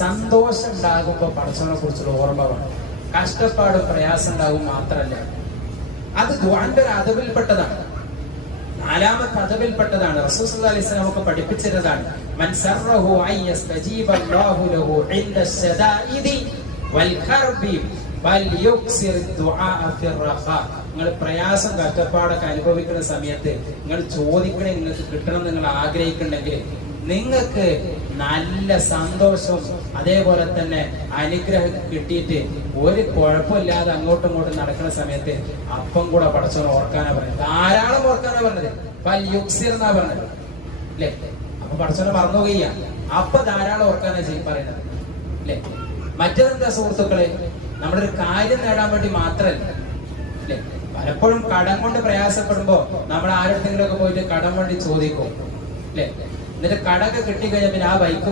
സന്തോഷം ഉണ്ടാകുമ്പോ പടച്ചവനെ കുറിച്ചുള്ള ഓർമ്മ വേണം. കഷ്ടപ്പാട് പ്രയാസം ഉണ്ടാകും മാത്രല്ല, അത് ദുആന്റെ ഒരു അദബിൽപ്പെട്ടതാണ്. നാലാമത്തെ അദബിൽപ്പെട്ടതാണ്. റസൂൽ സല്ലല്ലാഹു അലൈഹി വസല്ലം നമുക്ക് പഠിപ്പിച്ചിരുന്നതാണ്. മൻ സറഹു അൻ യസ്തജീബ അല്ലാഹു ലഹു ഇൻദ ശദാഇദി വൽ കർബി ബൽ യുക്സിർ ദുആ ഫി റഖാ. നിങ്ങൾ പ്രയാസം കഷ്ടപ്പാടൊക്കെ അനുഭവിക്കുന്ന സമയത്ത് നിങ്ങൾ ചോദിക്കണേ, നിങ്ങൾക്ക് കിട്ടണം നിങ്ങൾ ആഗ്രഹിക്കുന്നുണ്ടെങ്കിൽ, നിങ്ങൾക്ക് നല്ല സന്തോഷവും അതേപോലെ തന്നെ അനുഗ്രഹം കിട്ടിയിട്ട് ഒരു കുഴപ്പമില്ലാതെ അങ്ങോട്ടും ഇങ്ങോട്ടും നടക്കുന്ന സമയത്ത് അപ്പം കൂടെ പടച്ചവനെ ഓർക്കാനാ പറഞ്ഞത്. ധാരാളം ഓർക്കാനാ പറഞ്ഞത്. ബൽ യുക്സിർ എന്നാ പറഞ്ഞത് അല്ലേ? അപ്പൊ പടച്ചവനെ മറന്നുകയ്യ, അപ്പൊ ധാരാളം ഓർക്കാനാ പറയുന്നത് അല്ലെ? മറ്റേതെന്താ സുഹൃത്തുക്കളെ, നമ്മുടെ ഒരു കാര്യം നേടാൻ വേണ്ടി മാത്രല്ല അല്ലെ? പലപ്പോഴും കടം കൊണ്ട് പ്രയാസപ്പെടുമ്പോ നമ്മൾ ആരുടെങ്കിലും ഒക്കെ പോയിട്ട് കടം വേണ്ടി ചോദിക്കും അല്ലെ? എന്നിട്ട് കടമൊക്കെ കിട്ടിക്കഴിഞ്ഞാൽ പിന്നെ ആ ബൈക്ക്